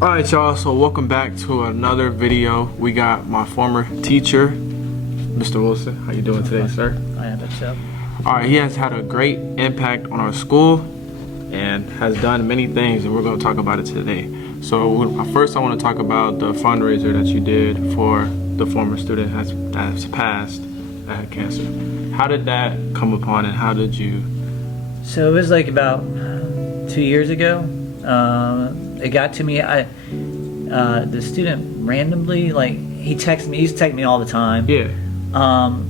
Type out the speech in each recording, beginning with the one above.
Alright y'all, so welcome back to another video. We got my former teacher, Mr. Wilson. How you doing today, sir? I am so. Alright, he has had a great impact on our school and has done many things, and we're going to talk about it today. So first I want to talk about the fundraiser that you did for the former student that's passed that had cancer. How did that come upon, and how did you... So it was like about 2 years ago. It got to me. The student randomly, like, he used to text me all the time. Yeah.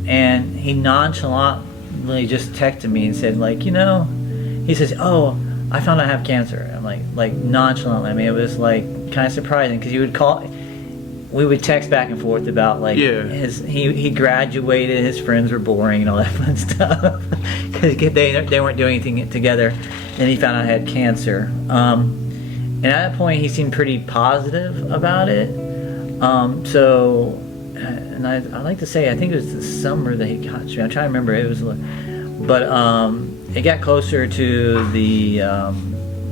And he nonchalantly just texted me and said, like, he says, "Oh, I found I have cancer." I'm like nonchalantly. I mean, it was like kind of surprising because we would text back and forth about like he graduated, his friends were boring and all that fun stuff because they weren't doing anything together. And he found out I had cancer. And at that point, he seemed pretty positive about it. And I like to say, I think it was the summer that he got you. I'm trying to remember. It was, but it got closer to the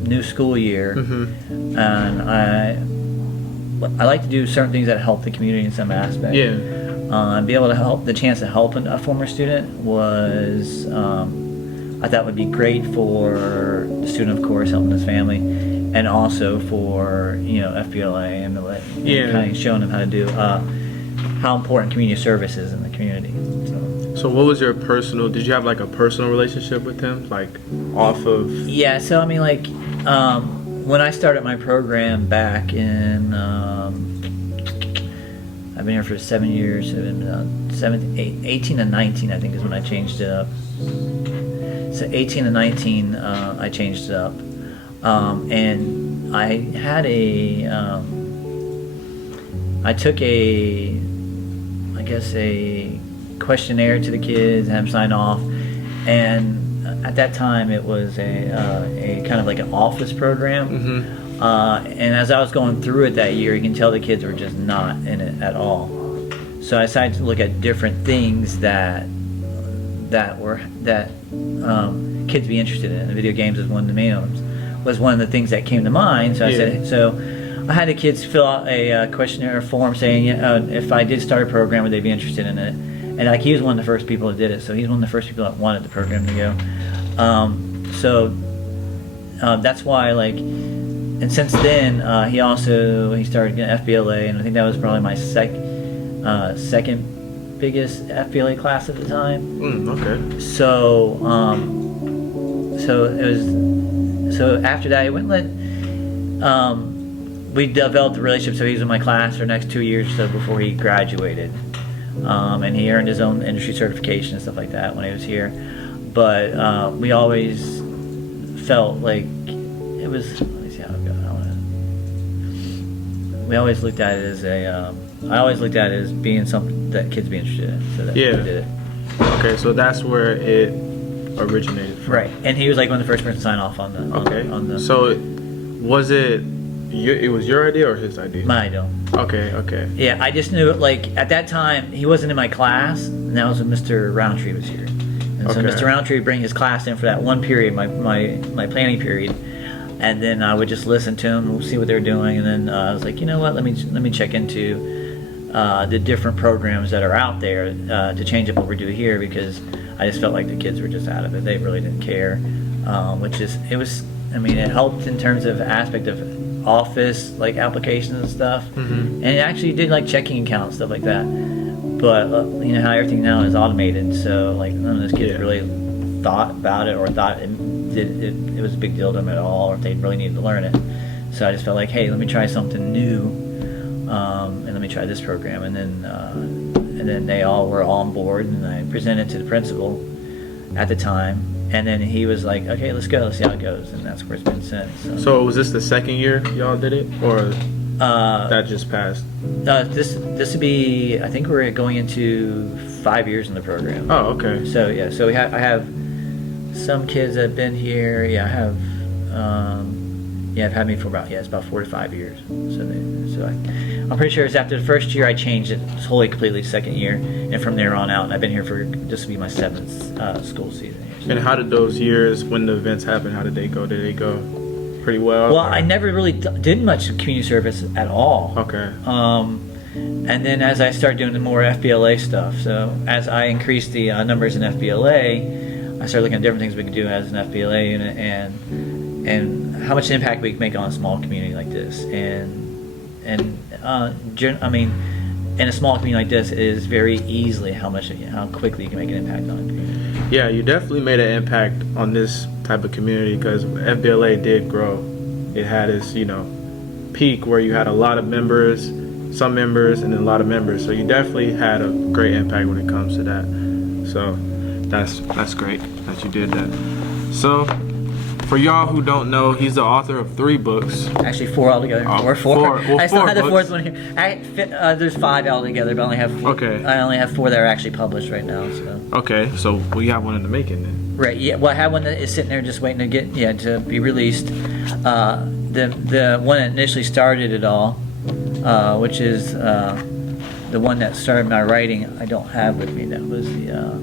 new school year, and I like to do certain things that help the community in some aspect. Yeah. And be able to help. The chance to help a former student was, I thought would be great for the student, of course, helping his family, and also for FBLA and kind of showing them how to do how important community service is in the community. So what was your personal? Did you have like a personal relationship with him, like off of? Yeah. So I mean, like when I started my program back in, I've been here for 7 years. So 18 and 19, I think, is when I changed it up. So 18 and 19, I changed it up. And I had I took a questionnaire to the kids, had them sign off, and at that time it was a kind of like an office program. And as I was going through it that year, you can tell the kids were just not in it at all. So I decided to look at different things that kids be interested in. The video games was one of the main ones. Was one of the things that came to mind. So I said, I had the kids fill out a questionnaire form saying if I did start a program, would they be interested in it? And like he was one of the first people that did it. So he's one of the first people that wanted the program to go. That's why, like, and since then he started getting FBLA, and I think that was probably my second biggest FBLA class at the time. Okay. So it was. So after that, we developed a relationship. So he was in my class for the next 2 years or so before he graduated, and he earned his own industry certification and stuff like that when he was here. But we always felt like it was. Let me see how it goes. We always looked at it as I always looked at it as being something that kids be interested in. So that's why we did it. Okay, so that's where it originated from. Right, and he was like one of the first person to sign off on the. So was it was your idea or his idea? My idea. Okay. Yeah, I just knew, like, at that time he wasn't in my class, and that was when Mr. Roundtree was here. And so Mr. Roundtree would bring his class in for that one period, my planning period, and then I would just listen to him, see what they were doing, and then I was like, you know what, let me check into the different programs that are out there to change up what we do here, because I just felt like the kids were just out of it. They really didn't care, it helped in terms of aspect of office, like applications and stuff, and it actually did like checking accounts, stuff like that. But how everything now is automated, so like none of those kids really thought about it or thought it was a big deal to them at all, or if they really needed to learn it. So I just felt like, hey, let me try something new, and let me try this program, and then they all were on board, and I presented to the principal at the time, and then he was like, okay, let's go, let's see how it goes, and that's where it's been since. So was this the second year y'all did it, or that just passed? This would be, I think we're going into 5 years in the program. Oh, okay. So yeah, so I have some kids that have been here. Yeah, I have have had me for it's about 4 to 5 years. I'm pretty sure it's after the first year I changed it totally completely, second year, and from there on out, and I've been here for this will be my 7th school season here. And how did those years, when the events happened, how did they go? Did they go pretty well? Well, I never really did much community service at all. Okay. And then as I started doing the more FBLA stuff, so as I increased the numbers in FBLA, I started looking at different things we could do as an FBLA unit and how much impact we can make on a small community like this. I mean, in a small community like this, it is very easily how quickly you can make an impact on a community. Yeah, you definitely made an impact on this type of community because FBLA did grow. It had its, peak where you had a lot of members, some members, and then a lot of members. So you definitely had a great impact when it comes to that. So that's great that you did that. So for y'all who don't know, he's the author of 3 books. Actually, 4 altogether. Oh, Or 4. well, I still 4 had the books. 4th one here. There's 5 altogether, but I only have 4 that are actually published right now. So. Okay, so we have one in the making then. Right. Yeah. Well, I have one that is sitting there just waiting to be released. The one that initially started it all, which is the one that started my writing, I don't have with me. That was the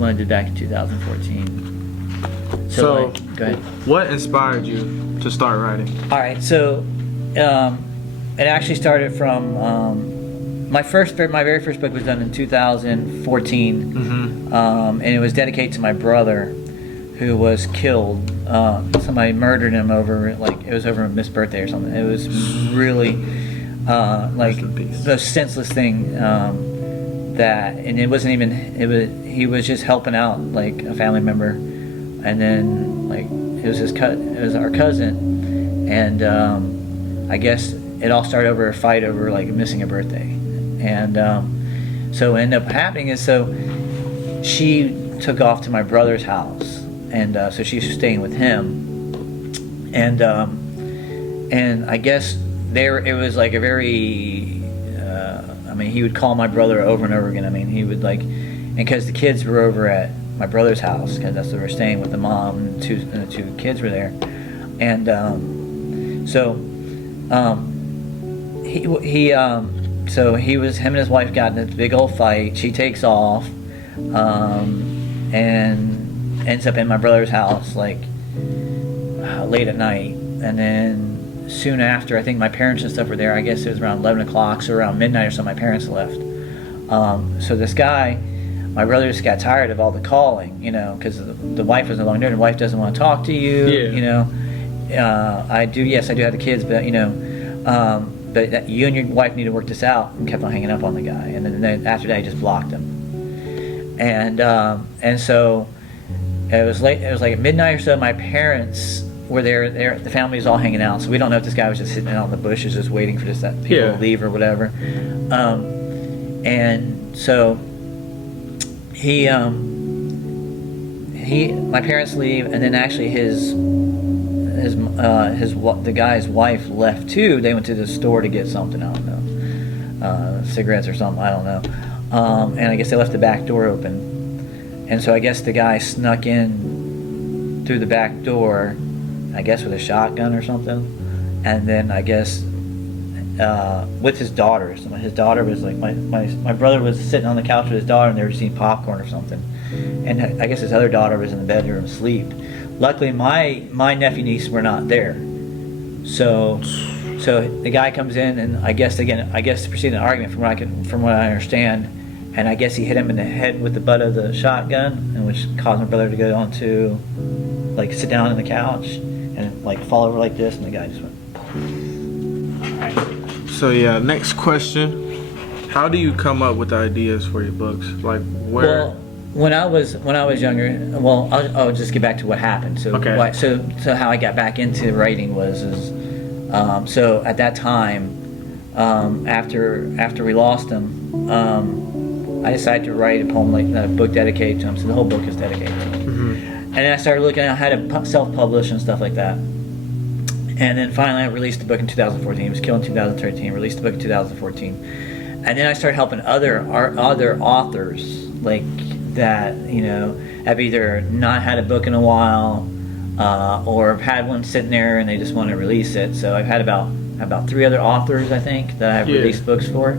one I did back in 2014. So, go ahead. What inspired you to start writing? All right, so it actually started from my very first book was done in 2014, and it was dedicated to my brother, who was killed. Somebody murdered him over it was over Miss Birthday or something. It was really the senseless thing. And it wasn't even he was just helping out like a family member, and then it was our cousin, and I guess it all started over a fight over missing a birthday, and so what ended up happening is she took off to my brother's house, and so she's staying with him, and I guess it was like a very he would call my brother over and over again. He would and because the kids were over at my brother's house, because that's where we were staying with the mom, and the two kids were there, and him and his wife got in this big old fight. She takes off, and ends up in my brother's house late at night, and then soon after, I think my parents and stuff were there. I guess it was around 11 o'clock, so around midnight or so, my parents left. So this guy, my brother, just got tired of all the calling, because the wife was no longer there. The wife doesn't want to talk to you, I do have the kids, but but you and your wife need to work this out, and kept on hanging up on the guy. And then after that, he just blocked him. And so it was late. It was like at midnight or so. My parents were there. The family was all hanging out, so we don't know if this guy was just sitting out in the bushes, just waiting for that people to leave or whatever. And so my parents leave, and then actually the guy's wife left too. They went to the store to get something, I don't know, cigarettes or something, I don't know. And I guess they left the back door open, and so I guess the guy snuck in through the back door, I guess with a shotgun or something, and then I guess with his daughter. So his daughter was my brother was sitting on the couch with his daughter, and they were just eating popcorn or something, and I guess his other daughter was in the bedroom asleep. Luckily, my nephew and niece were not there, so the guy comes in, and I guess to proceed an argument from what I understand, and I guess he hit him in the head with the butt of the shotgun, and which caused my brother to go on to sit down on the couch and fall over like this, and the guy just went. So yeah, next question. How do you come up with ideas for your books? Where? Well, when I was younger, I'll just get back to what happened. So okay. So how I got back into writing was so at that time, after we lost him, I decided to write a poem, a book dedicated to him. So the whole book is dedicated to him. And then I started looking at how to self-publish and stuff like that. And then finally I released the book in 2014. He was killed in 2013. Released the book in 2014. And then I started helping other authors that, have either not had a book in a while, or have had one sitting there and they just want to release it. So I've had about 3 other authors, I think, that I've released books for.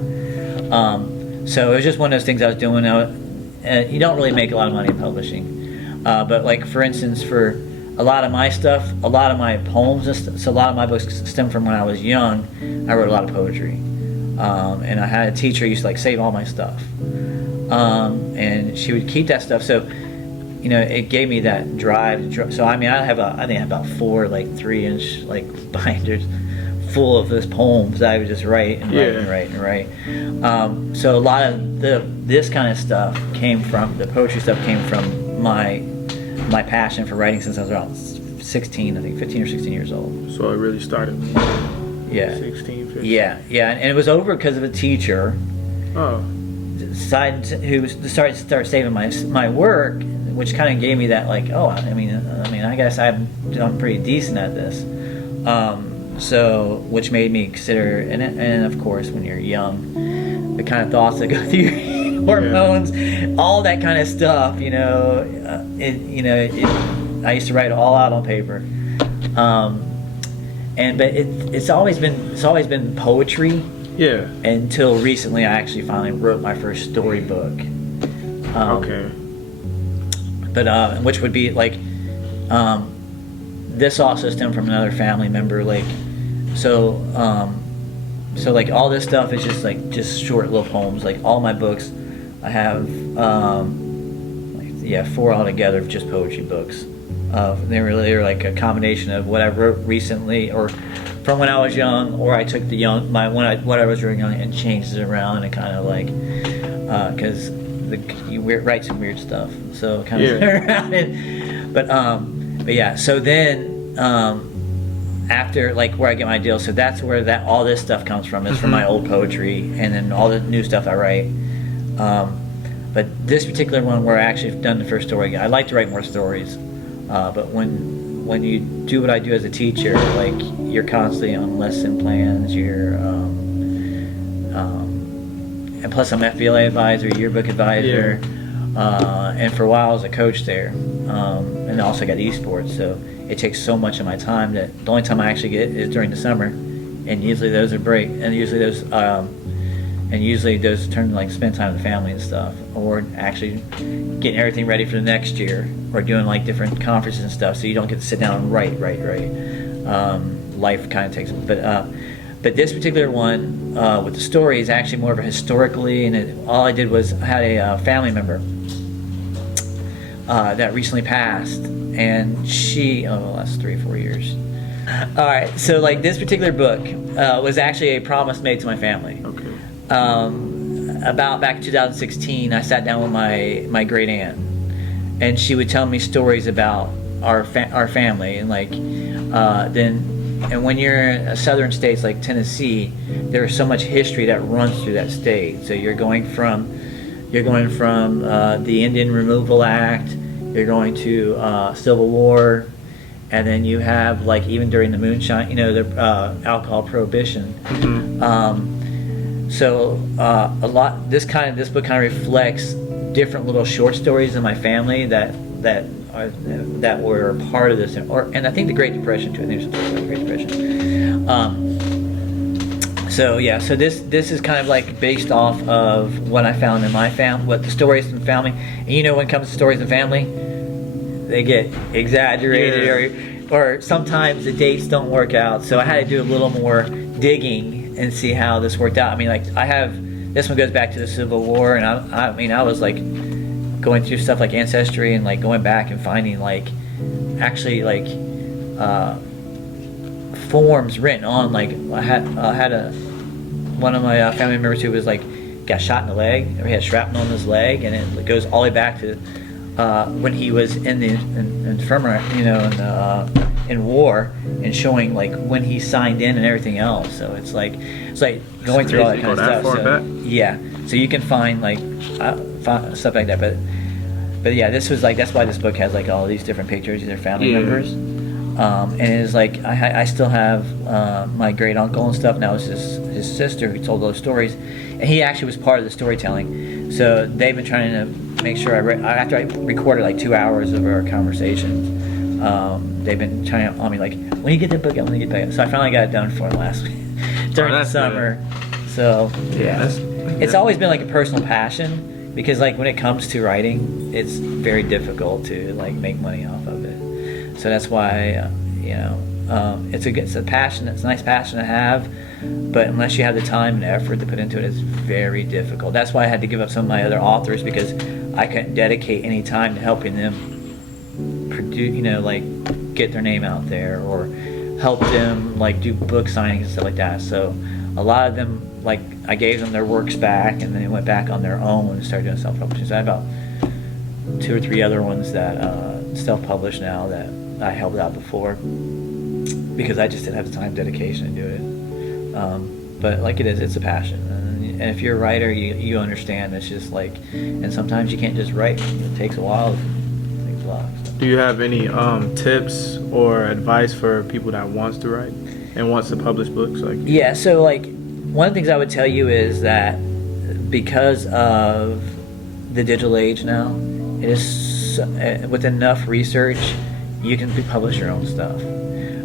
So it was just one of those things I was doing. You don't really make a lot of money in publishing. But for instance, for a lot of my stuff, a lot of my poems, so a lot of my books stem from when I was young. I wrote a lot of poetry, and I had a teacher who used to like save all my stuff, and she would keep that stuff. So, you know, it gave me that drive. So I mean, I think I have about 4 like 3-inch like binders full of those poems that I would just write and write and write and write. So a lot of this kind of stuff came from the poetry stuff came from my passion for writing since I was around 16, I think 15 or 16 years old. So it really started. Yeah. 16, 15. Yeah, and it was over because of a teacher. Oh. Who started to start saving my work, which kind of gave me that like, oh, I mean, I guess I'm pretty decent at this. So, which made me consider, and of course, when you're young, the kind of thoughts that go through your hormones, all that kind of stuff, you know, I used to write it all out on paper, but it's always been poetry. Yeah. Until recently, I actually finally wrote my first storybook. Okay. But which would be like, this also stemmed from another family member, like. So like all this stuff is just short little poems. Like all my books, I have 4 altogether of just poetry books. They're like a combination of what I wrote recently, or from when I was young, or I took what I was doing young and changed it around and kind of like, because you write some weird stuff, so kind of around it. But yeah. So then. After like where I get my deal, so that's where all this stuff comes from. Is from my old poetry, and then all the new stuff I write. But this particular one, where I actually have done the first story, I like to write more stories. But when you do what I do as a teacher, like you're constantly on lesson plans, and plus I'm FBLA advisor, yearbook advisor, and for a while I was a coach there, and also got esports. So it takes so much of my time that the only time I actually get is during the summer, and usually those are break, and usually those turn to like spend time with the family and stuff, or actually getting everything ready for the next year, or doing like different conferences and stuff. So you don't get to sit down and write. Life kind of takes, but this particular one with the story is actually more of a historically, and all I did was I had a family member that recently passed. And she, the last 3 or 4 years. All right, so like this particular book was actually a promise made to my family. Okay. About back in 2016, I sat down with my great aunt, and she would tell me stories about our family, and like and when you're in southern states like Tennessee, there's so much history that runs through that state. So you're going from the Indian Removal Act. You're going to Civil War, and then you have like even during the moonshine, you know, the alcohol prohibition. So a lot. This book kind of reflects different little short stories in my family that were a part of this, and I think the Great Depression too. I think there's the Great Depression. So yeah, so this is kind of like based off of what I found in my family, what the stories in the family. And you know, when it comes to stories in family, they get exaggerated, or sometimes the dates don't work out. So I had to do a little more digging and see how this worked out. I mean, like this one goes back to the Civil War, and I was like going through stuff like Ancestry and like going back and finding like actually like forms written on, like I had one of my family members who was like got shot in the leg, or he had shrapnel in his leg, and it goes all the way back to when he was in the infirmary, you know, in war, and showing like when he signed in and everything else. So it's like going through all that kind of stuff. So, yeah, so you can find like stuff like that, but yeah, that's why this book has like all these different pictures. These are family members. And it's like I still have my great uncle and stuff. Now it's his sister who told those stories, and he actually was part of the storytelling. So they've been trying to make sure after I recorded like 2 hours of our conversations, they've been trying to on me like, when you get that book out, when you get that. So I finally got it done for him last week during the summer. Good. So yeah, it's always been like a personal passion, because like when it comes to writing, it's very difficult to like make money off of it. So that's why, it's a passion. It's a nice passion to have, but unless you have the time and effort to put into it, it's very difficult. That's why I had to give up some of my other authors, because I couldn't dedicate any time to helping them produce, like get their name out there, or help them like do book signings and stuff like that. So a lot of them, like, I gave them their works back, and then they went back on their own and started doing self-publishing. So I have about 2 or 3 other ones that self-publish now that I helped out before, because I just didn't have the time, dedication to do it. But like it's a passion, and if you're a writer, you understand. It's just like, and sometimes you can't just write. It takes a while. It takes a lot. So. Do you have any tips or advice for people that wants to write and wants to publish books? Like, yeah, so like one of the things I would tell you is that because of the digital age now, it is with enough research, you can publish your own stuff.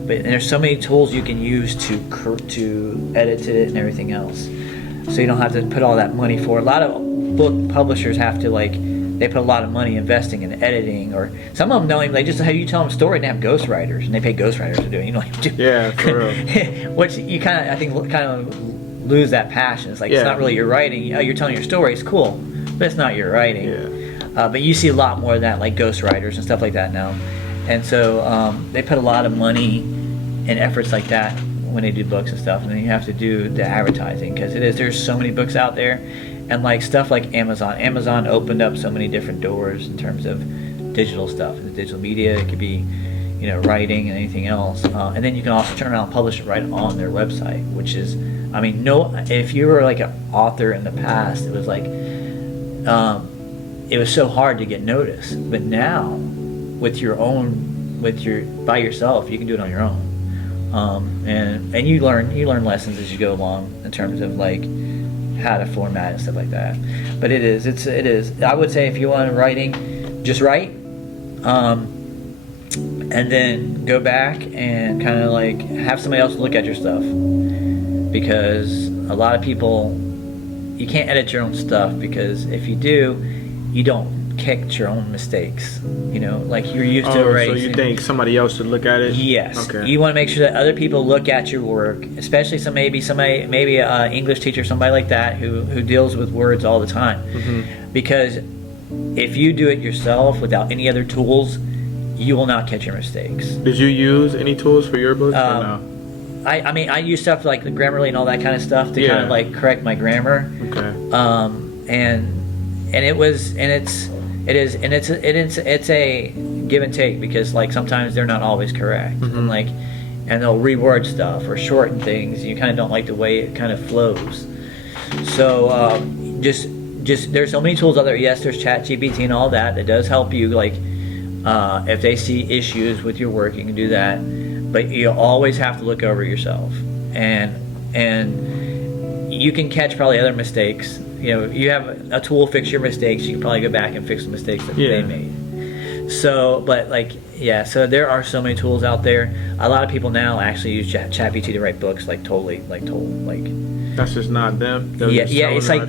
But there's so many tools you can use to edit it and everything else, so you don't have to put all that money for it. A lot of book publishers have to, like, they put a lot of money investing in editing, or some of them don't even, they just have you tell them a story and they have ghostwriters, and they pay ghostwriters to do it. You know, yeah, for real. Which you kind of lose that passion. It's like, it's not really your writing. Oh, you're telling your story, it's cool, but it's not your writing. Yeah. But you see a lot more of that, like ghostwriters and stuff like that now. And so they put a lot of money and efforts like that when they do books and stuff, and then you have to do the advertising, because there's so many books out there, and like stuff like Amazon opened up so many different doors in terms of digital stuff, the digital media. It could be, writing and anything else, and then you can also turn around and publish it right on their website, which is, if you were like an author in the past, it was like, it was so hard to get noticed, but now by yourself, you can do it on your own. And you learn lessons as you go along in terms of like how to format and stuff like that. But it is. I would say if you want writing, just write, and then go back and kind of like have somebody else look at your stuff, because a lot of people, you can't edit your own stuff, because if you do, you don't catch your own mistakes. Like you're used to erasing. So you think somebody else should look at it? Yes. Okay. You want to make sure that other people look at your work, especially maybe an English teacher, somebody like that who deals with words all the time. Mm-hmm. Because if you do it yourself without any other tools, you will not catch your mistakes. Did you use any tools for your books? Or no? I use stuff like the Grammarly and all that kind of stuff to kind of like correct my grammar. Okay. It's a give and take, because like sometimes they're not always correct, Mm-hmm. and they'll reword stuff or shorten things. You kind of don't like the way it kind of flows. So just there's so many tools out there. Yes, there's ChatGPT and all that does help you. Like if they see issues with your work, you can do that. But you always have to look over yourself, and you can catch probably other mistakes. You have a tool fix your mistakes. You can probably go back and fix the mistakes that they made. So, but so there are so many tools out there. A lot of people now actually use ChatGPT to write books, totally. That's just not them. It's like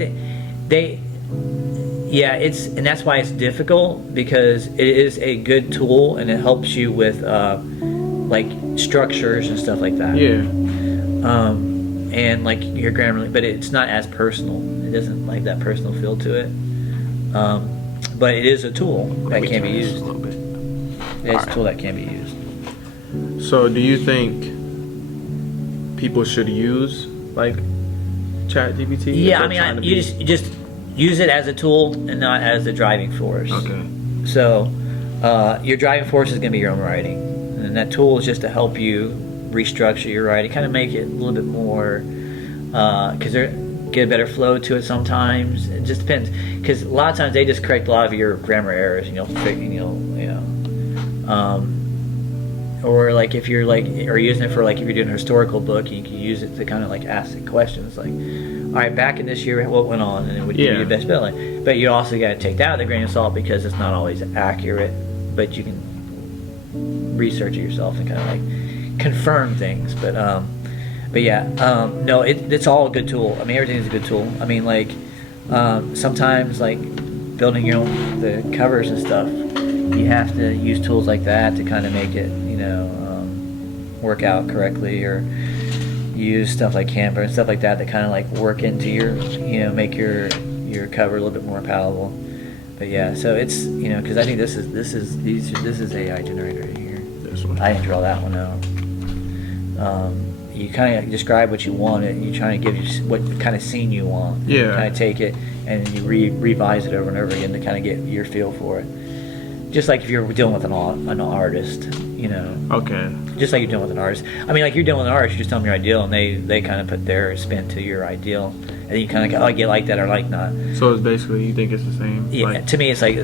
and that's why it's difficult, because it is a good tool and it helps you with structures and stuff like that. Yeah. And like your grammar, but it's not as personal. It doesn't like that personal feel to it. But it is a tool that can be used. A little bit. It's a tool that can be used. So, do you think people should use like ChatGPT? Yeah, you just use it as a tool and not as the driving force. Okay. So, your driving force is going to be your own writing, and that tool is just to help you restructure your writing, kind of make it a little bit more, because get a better flow to it sometimes. It just depends, because a lot of times they just correct a lot of your grammar errors, or like if you're or using it for if you're doing a historical book, you can use it to kind of ask the questions like, all right, back in this year, what went on, and it would give you the best spelling. But you also got to take that with a grain of salt, because it's not always accurate, but you can research it yourself and kind of confirm things. No, it's all a good tool. Everything's a good tool. Sometimes building your own the covers and stuff, you have to use tools like that to kind of make it, work out correctly, or use stuff like Canva and stuff like that kind of like work into your, make your cover a little bit more palatable. But yeah, so it's, because I think this is AI generated right here. This one. I didn't draw that one out. You kind of describe what you want, and you try to give you what kind of scene you want. Yeah. You kind of take it and you revise it over and over again to kind of get your feel for it. Just like if you're dealing with an artist, Okay. Just like you're dealing with an artist. I mean, like you're dealing with an artist, you just tell them your ideal, and they kind of put their spin to your ideal, and then you kind of go, oh, you like that or like not. So it's basically, you think it's the same? Yeah, Like, to me, it's like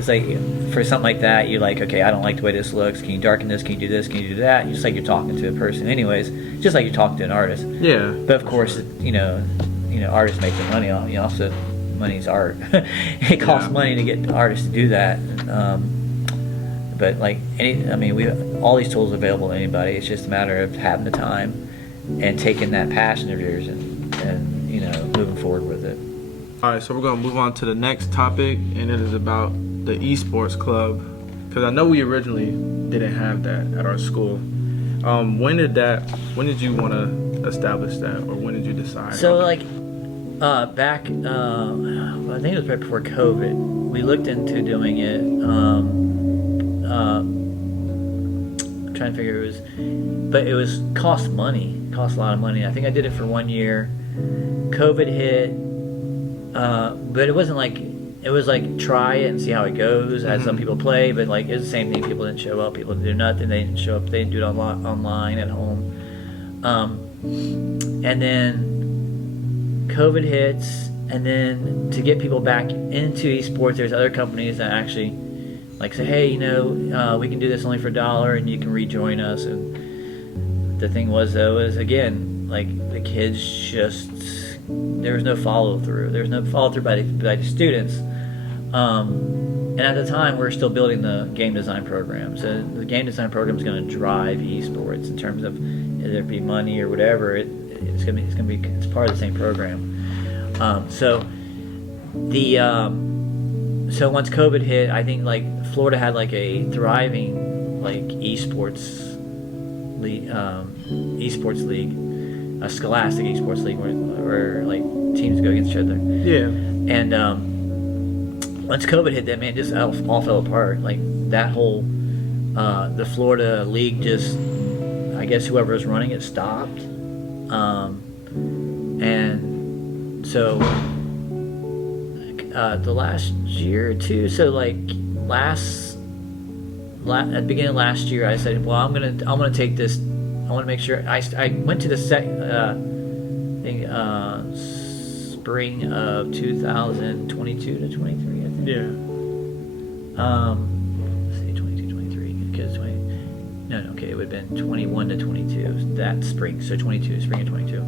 for something like that, you're like, okay, I don't like the way this looks. Can you darken this? Can you do this? Can you do that? Just like you're talking to a person, anyways. Just like you're talking to an artist. yeah. But of course, artists make their money off. Also, money's art. It costs Yeah. money to get artists to do that. But like all these tools are available to anybody. It's just a matter of having the time and taking that passion of yours and moving forward with it. All right, so we're gonna move on to the next topic, and it is about the esports club, because I know we originally didn't have that at our school. When did you want to establish that, or when did you decide? So like back, I think it was right before COVID. We looked into doing it. I'm trying to figure but it was cost a lot of money. I think I did it for 1 year. COVID hit, but it wasn't like, it was like try it and see how it goes. I had some people play, but like it was the same thing. People didn't show up. People didn't do nothing. They didn't show up. They didn't do it online at home. And then COVID hits, and then to get people back into esports, there's other companies that actually like say, hey, we can do this only for $1 and you can rejoin us. And the thing was, though, is again, like the kids just, there was no follow through. There was no follow through by the students. And at the time, we were still building the game design program. So the game design program is going to drive esports in terms of whether it be money or whatever. It's part of the same program. So once COVID hit, I think like Florida had like a thriving like esports league, a scholastic esports league where like teams go against each other. Yeah. And once COVID hit, that man just all fell apart. Like that whole the Florida league just, I guess whoever was running it stopped, and so the last year or two, so like at the beginning of last year, I said, well, I'm gonna take this. I want to make sure. I went to the spring of 2022 to 23, I think. Yeah. Let's see, 22, 23, because it would have been 21 to 22 that spring. So 22, spring of 22.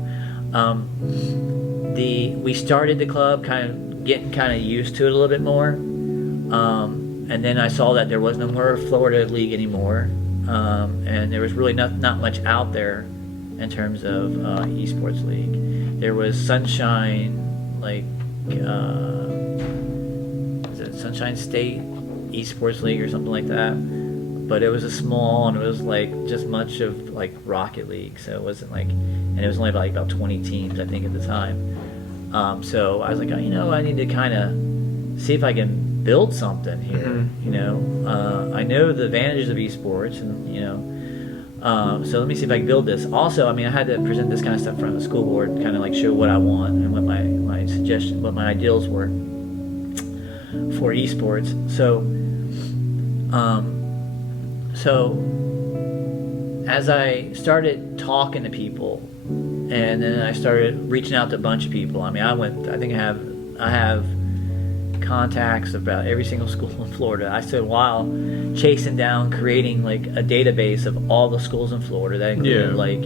We started the club getting used to it a little bit more, and then I saw that there was no more Florida League anymore, and there was really not much out there in terms of esports league. There was Sunshine, like is it Sunshine State Esports League or something like that, but it was a small, and it was like just much of like Rocket League, so it wasn't like, and it was only about 20 teams, I think, at the time. So I was like, I need to kind of see if I can build something here. Mm-hmm. I know the advantages of esports, and so let me see if I can build this. Also, I had to present this kind of stuff in front of the school board, kind of like show what I want and what my suggestion, what my ideals were for esports. So as I started talking to people, and then I started reaching out to a bunch of people. I think I have contacts about every single school in Florida. I spent a while chasing down, creating like a database of all the schools in Florida. That included like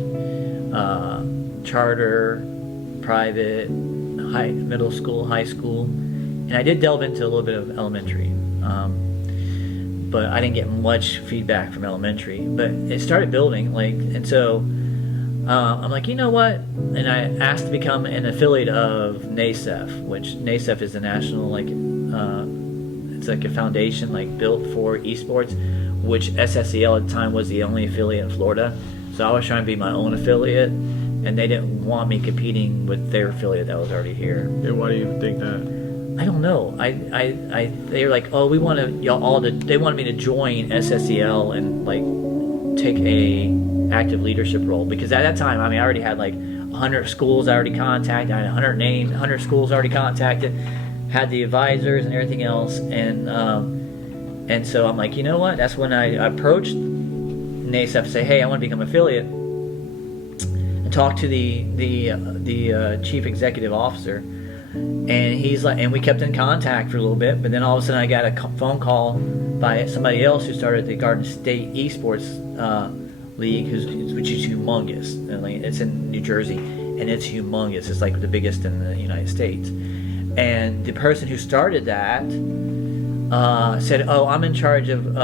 charter, private, middle school, high school, and I did delve into a little bit of elementary, but I didn't get much feedback from elementary. But it started building, and so I'm like, you know what? And I asked to become an affiliate of NASEF, which NASEF is the national it's like a foundation like built for esports, which SSEL at the time was the only affiliate in Florida. So I was trying to be my own affiliate, and they didn't want me competing with their affiliate that was already here. And why do you think that? I don't know. They were like, oh, we want to y'all all to. They wanted me to join SSEL and like take a active leadership role, because at that time, I mean, I already had like 100 schools I already contacted. I had 100 names, 100 schools already contacted, had the advisors and everything else, and so I'm like, you know what? That's when I approached NASEF to say, hey, I want to become affiliate, and talk to the chief executive officer, and he's like, and we kept in contact for a little bit, but then all of a sudden I got a phone call by somebody else who started the Garden State Esports League, which is humongous. And like, it's in New Jersey, and it's humongous. It's like the biggest in the United States. And the person who started that said, "Oh, I'm in charge of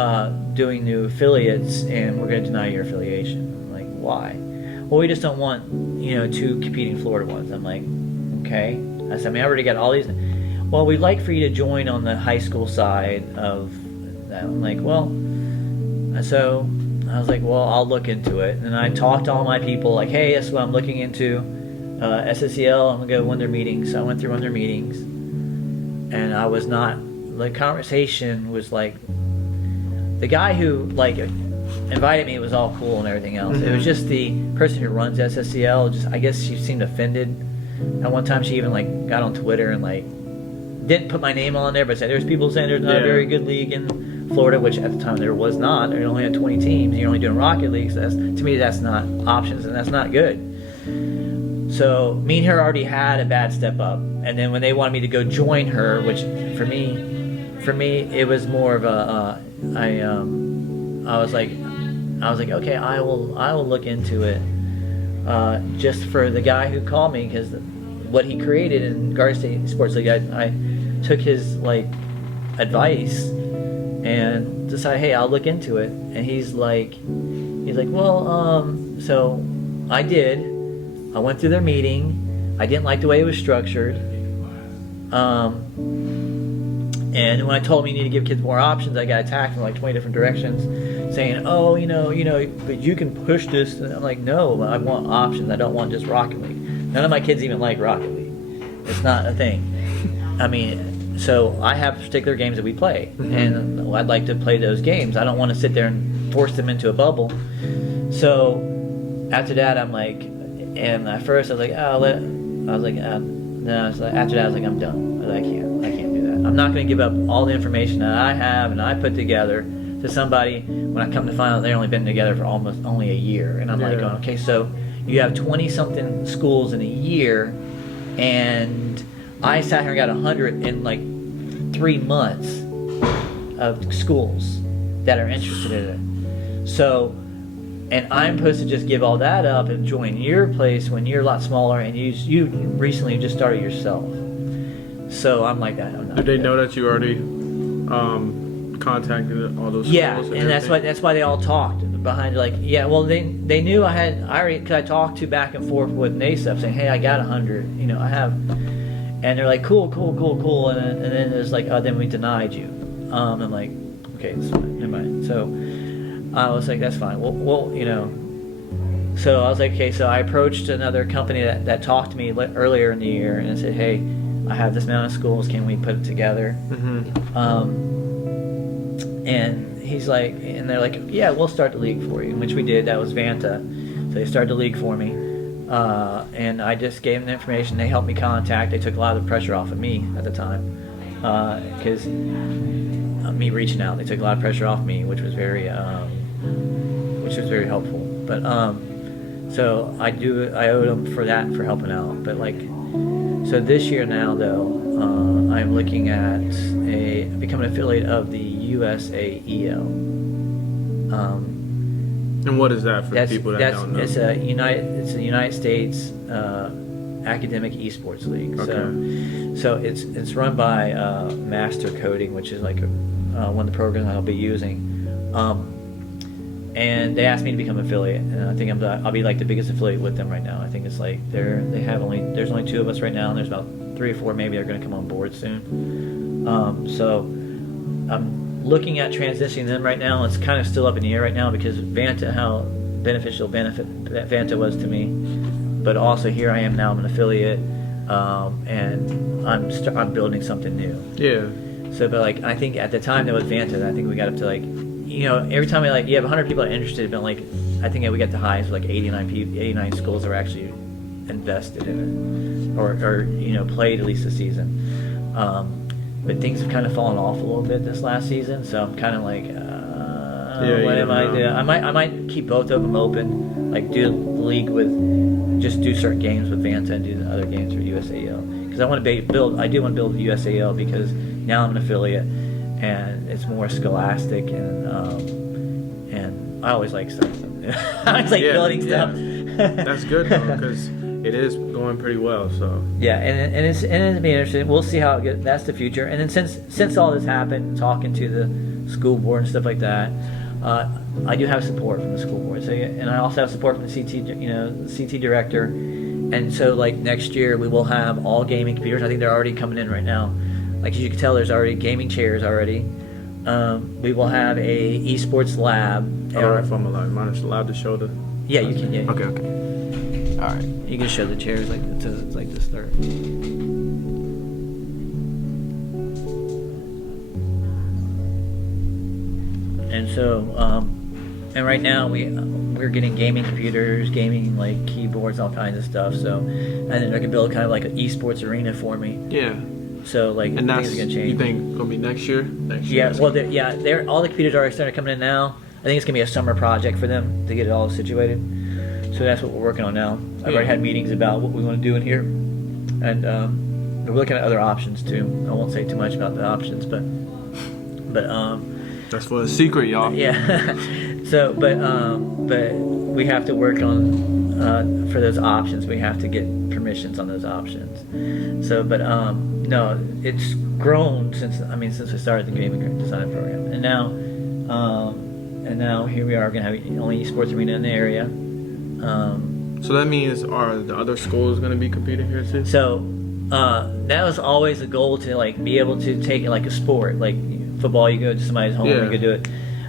doing new affiliates, and we're going to deny your affiliation." I'm like, "Why?" "Well, we just don't want, two competing Florida ones." I'm like, "Okay." I said, "I mean, I already got all these." "Well, we'd like for you to join on the high school side of that." I'm like, "Well," so I was like, "Well, I'll look into it." And I talked to all my people, like, "Hey, that's what I'm looking into. SSEL, I'm gonna go to one of their meetings." So I went through one of their meetings, and I was not. The conversation was like, the guy who like invited me was all cool and everything else. It was just the person who runs SSEL. I guess she seemed offended. At one time, she even like got on Twitter and like didn't put my name on there, but said there's people saying there's not a very good league in Florida, which at the time there was not. They only had 20 teams. You're only doing Rocket League, so to me that's not options, and that's not good. So me and her already had a bad step up, and then when they wanted me to go join her, which for me it was more of a I was like, okay, I will look into it, just for the guy who called me, because what he created in Garden State Sports League, I took his like advice and decided, hey, I'll look into it. And he's like, well, so I did. I went through their meeting. I didn't like the way it was structured. And when I told him you need to give kids more options, I got attacked from like 20 different directions, saying, "Oh, but you can push this." And I'm like, "No, I want options. I don't want just Rocket League." None of my kids even like Rocket League. It's not a thing. I mean, so I have particular games that we play, and I'd like to play those games. I don't want to sit there and force them into a bubble. So after that, I'm like, and at first I was like, after that I was like, I'm done. I can't do that. I'm not going to give up all the information that I have and I put together to somebody when I come to find out they've only been together for almost only a year. And I'm like, going, okay, so you have 20 something schools in a year, and I sat here and got 100 in like 3 months of schools that are interested in it. So, and I'm supposed to just give all that up and join your place when you're a lot smaller, and you recently just started yourself. So I'm like that. I'm not. Did they know that you already contacted all those schools? Yeah, and that's why they all talked behind. Like, yeah, well, they knew I already, because I talked to back and forth with NASEF saying, hey, I got 100. I have, and they're like, cool, and then it's like, oh, then we denied you. I'm like, okay, that's fine, never mind. So I was like, that's fine. Well, So I was like, okay. So I approached another company that talked to me earlier in the year, and I said, hey, I have this amount of schools. Can we put it together? And he's like, and they're like, yeah, we'll start the league for you, which we did. That was Vanta. So they started the league for me, and I just gave them the information. They helped me contact. They took a lot of the pressure off of me at the time, because me reaching out, they took a lot of pressure off me, which was very helpful. But so I owed them for that, for helping out. But like, so this year now though, I'm looking at becoming an affiliate of the USAEL. And what is that for people that don't know? It's a United States academic esports league. Okay. So it's run by Master Coding, which is like one of the programs I'll be using. And they asked me to become an affiliate, and I think I'll be like the biggest affiliate with them right now. I think it's like there's only 2 of us right now, and there's about 3 or 4 maybe are going to come on board soon. So I'm looking at transitioning them right now. It's kind of still up in the air right now because Vanta, how beneficial Vanta was to me, but also here I am now. I'm an affiliate, and I'm building something new. Yeah. So, but like, I think at the time that was Vanta, I think we got up to like, every time you have 100 people that are interested, but like, I think we got the highest, like 89 schools that were actually invested in it, or played at least a season. But things have kind of fallen off a little bit this last season, so I'm kind of like, what am I doing? I might keep both of them open, like do the league just do certain games with Vanta and do the other games for USAL, because I want to build USAL because now I'm an affiliate, and it's more scholastic, and I always like stuff. I always like building stuff. That's good though, because it is going pretty well. So yeah, and it's be interesting. We'll see how it gets. That's the future. And then since all this happened, talking to the school board and stuff like that, I do have support from the school board. So and I also have support from the CT director. And so like next year we will have all gaming computers. I think they're already coming in right now. Like as you can tell, there's already gaming chairs already. We will have a esports lab. I don't know if I'm allowed to show the. Yeah, you can. Yeah. Okay. All right. You can show the chairs to start. And so, and right now we're getting gaming computers, gaming like keyboards, all kinds of stuff. So, and then I can build kind of like an esports arena for me. Yeah. So like and things are gonna change. You think gonna be next year? Yeah. Well, they're all the computers are starting to come in now. I think it's gonna be a summer project for them to get it all situated. So that's what we're working on now. I've already had meetings about what we want to do in here, and we're looking at other options too. I won't say too much about the options, but that's for the secret, y'all. Yeah. So, but we have to work on for those options. We have to get permissions on those options. So, but no, it's grown since we started the gaming design program, and now here we are going to have the only esports arena in the area. So that means are the other schools going to be competing here too? So that was always the goal, to like be able to take it like a sport, like football. You go to somebody's home, you could do it.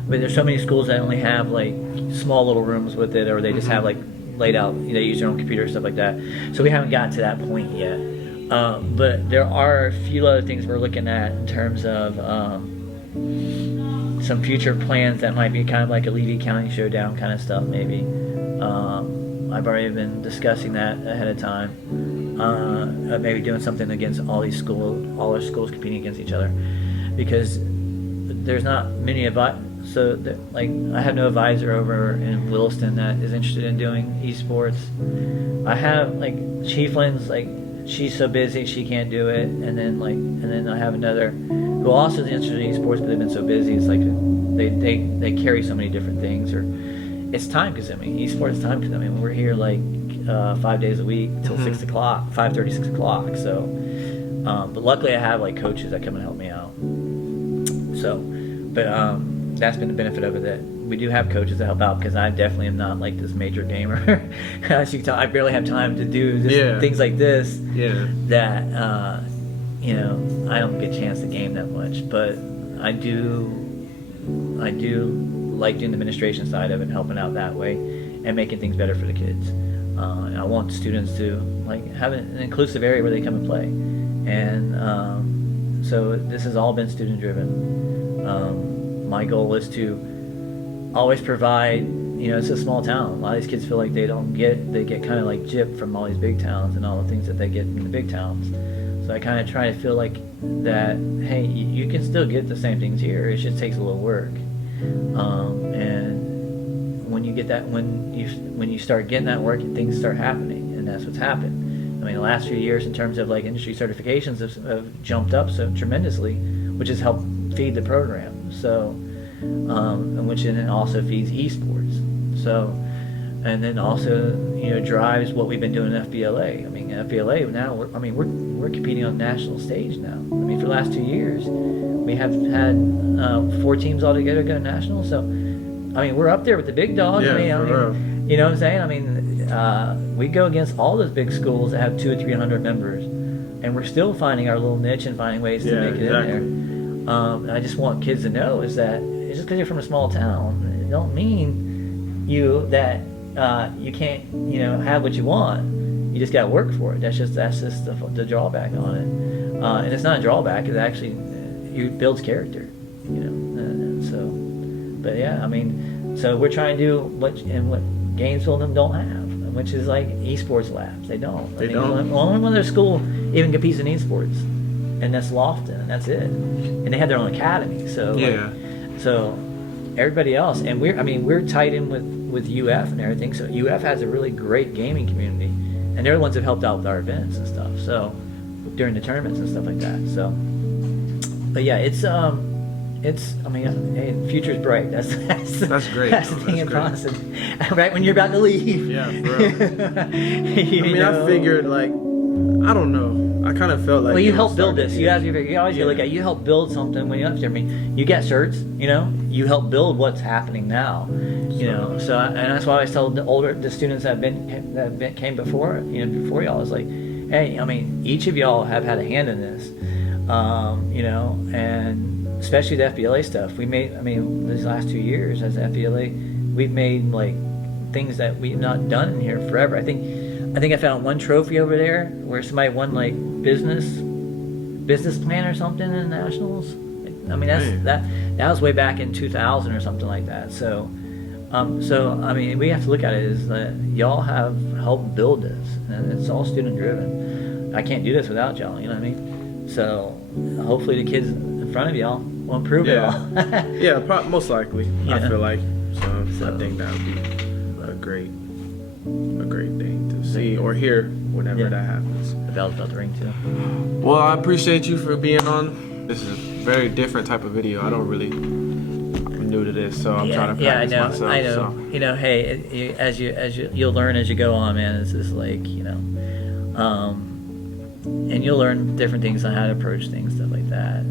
But there's so many schools that only have like small little rooms with it, or they just have like laid out. They use their own computer, stuff like that. So we haven't gotten to that point yet. But there are a few other things we're looking at in terms of some future plans that might be kind of like a Levy County Showdown kind of stuff, maybe. I've already been discussing that ahead of time. Maybe doing something against all our schools competing against each other, because there's not many so like I have no advisor over in Williston that is interested in doing esports. I have like Chiefland's, like she's so busy she can't do it, and then I have another who also is interested in esports, but they've been so busy. It's like they carry so many different things, or it's time consuming. Esports time consuming. We're here like 5 days a week till 6 o'clock, 5:30, 6 o'clock. So, but luckily I have like coaches that come and help me out. So, but that's been the benefit of it, that we do have coaches that help out, because I definitely am not like this major gamer. As you can tell, I barely have time to do things like this. Yeah. That I don't get a chance to game that much, but I do like doing the administration side of it, and helping out that way, and making things better for the kids. And I want students to like have an inclusive area where they come and play, and so this has all been student driven. My goal is to always provide. It's a small town. A lot of these kids feel like they get kind of like gypped from all these big towns and all the things that they get in the big towns. So I kind of try to feel like that. Hey, you can still get the same things here. It just takes a little work. And when you get that, when you start getting that work, things start happening, and that's what's happened. The last few years in terms of like industry certifications have jumped up so tremendously, which has helped feed the program. So, and which then also feeds esports. So, and then also drives what we've been doing in FBLA. FBLA now we're competing on the national stage now. For the last 2 years, we have had 4 teams all together go national. So, we're up there with the big dogs. Yeah, you know what I'm saying? We go against all those big schools that have 200 or 300 members, and we're still finding our little niche and finding ways to make it in there. I just want kids to know is that just because you're from a small town, it don't mean that you can't, have what you want. You just got to work for it. That's just the drawback on it. And it's not a drawback. It actually it builds character, And so, but yeah, I mean, so we're trying to do what Gainesville and them don't have, which is like esports labs. They don't. They don't. Only one of their school even competes in esports, and that's Lofton, and that's it. And they have their own academy. So Yeah. So everybody else, and we're tied in with UF and everything. So UF has a really great gaming community, and they're the ones that helped out with our events and stuff. So during the tournaments and stuff like that. So, but yeah, hey, future's bright. That's great. That's the thing in Bronson. Right when you're about to leave. Yeah, bro. I figured I don't know. I kind of felt like. Well, you helped build this. You always look at. You helped build something when you left here. I mean, you get certs. You help build what's happening now. So and that's why I always tell the students that came before before y'all is like, hey, I mean, each of y'all have had a hand in this, and especially the FBLA stuff. We made. I mean, these last 2 years as FBLA, we've made things that we've not done in here forever. I think I found one trophy over there where somebody won business plan or something in the nationals. I mean that was way back in 2000 or something like that. So I mean we have to look at it as that y'all have helped build this, and it's all student driven. I can't do this without y'all. You know what I mean? So hopefully the kids in front of y'all will improve it all. Yeah, most likely. I feel like So I think that would be a great thing to see or hear whenever that happens. The bell's about to ring too. Well, I appreciate you for being on. This is a very different type of video. I don't really new to this, so I'm trying to practice myself. I know. So. Hey, as you'll learn as you go on, man. It's just and you'll learn different things on how to approach things, stuff like that.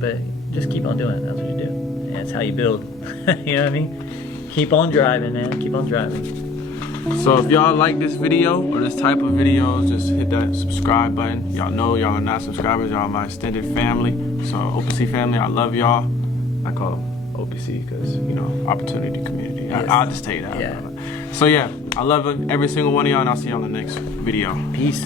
But just keep on doing it. That's what you do. And that's how you build. You know what I mean? Keep on driving, man. Keep on driving. So if y'all like this video or this type of videos, just hit that subscribe button. Y'all know y'all are not subscribers. Y'all are my extended family. So OPC family, I love y'all. I call them OPC because, opportunity community. Yes. I'll just tell you that. Yeah. So yeah, I love every single one of y'all, and I'll see you on the next video. Peace.